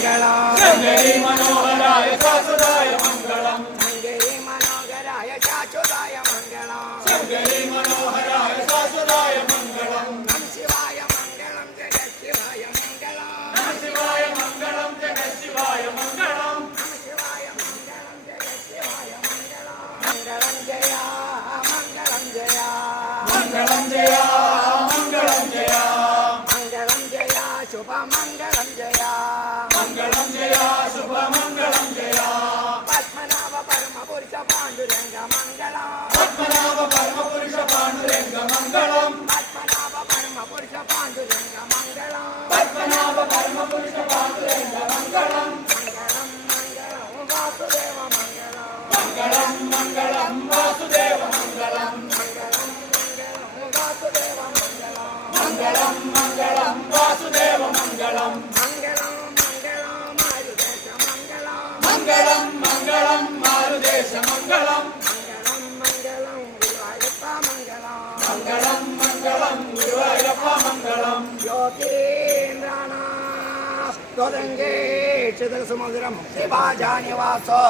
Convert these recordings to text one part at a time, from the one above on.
मङ्गलम् शङ्करी मनोहराय शाश्वताय मङ्गलम् शङ्करी मनोहराय शाश्वताय मङ्गलम् शङ्करी मनोहराय शाश्वताय मङ्गलम् नमः शिवाय मङ्गलं जगत् शिवाय मङ्गलम् नमः शिवाय मङ्गलं जगत् शिवाय मङ्गलम् नमः शिवाय मङ्गलं जगत् शिवाय मङ्गलम् मङ्गलं जया मङ्गलं जया मङ्गलं जया मङ्गलं जया मङ्गलं जया शुभमङ्गलं जया मङ्गलं जया शुभमङ्गलं जया पद्मनाभ परमपुरुष पाण्डुरङ्ग मङ्गलम् पद्मनाभ परमपुरुष पाण्डुरङ्ग मङ्गलम् पद्मनाभ परमपुरुष पाण्डुरङ्ग मङ्गलम् पद्मनाभ परमपुरुष पाण्डुरङ्ग मङ्गलम् मङ्गलं मङ्गलं वासुदेव मङ्गलम् मङ्गलं मङ्गलं वासुदेव मङ्गलम् मङ्गलं मङ्गलं मङ्गलं वासुदेव मङ्गलम् मङ्गलं वासुदेव मङ्गलम् मङ्गलं मङ्गलं मारुदेश मङ्गलम् मङ्गलं मङ्गलं मारुदेश मङ्गलम् मङ्गलं मङ्गलं गुरुवायुप्प मङ्गलम् मङ्गलं मङ्गलं गुरुवायुरप्प मङ्गलम् योगीन्द्राणां चिदसमुद्रं शिवाजानिवासो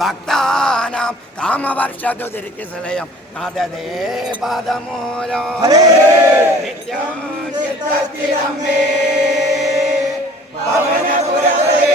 भक्तानां कामवर्षदुर्किसलयं नाददे पादमूलो नित्यं चित्तस्थिरं मे पवनपुरहरे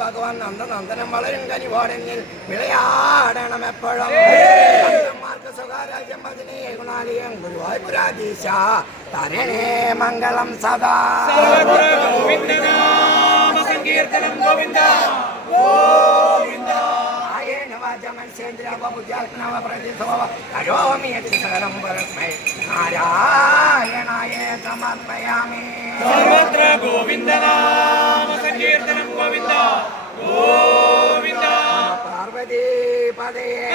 ഭഗവാൻ നന്ദനന്ദനം വളരും കനിവാടനിൽ വിളയാടണം എപ്പോഴും മാർക്ക് സ്വകാരാജ്യം അതിനെ ഗുണാലയം ഗുരുവായൂരാധീശ തരണേ മംഗളം സദാ സങ്കീർത്തനം ഗോവിന്ദ ആയേന വാചമത്സ്യേന്ദ്രവബുദ്ധ്യാത്മനവ പ്രതിഭവ കരോമി സകലം പരസ്മൈ നാരായണായ സമർപ്പയാമി സർവത്ര ഗോവിന്ദ നാമ സങ്കീർത്തനം ഗോവിന്ദ ഗോവിന്ദ പാർവതി പദയേ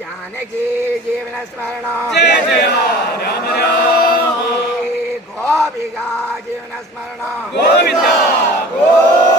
ജാനകി ജീവന സ്മരണ ജയ ജയ രാമ രാമ ഗോപിക ജീവന സ്മരണ ഗോവിന്ദ ഗോവിന്ദ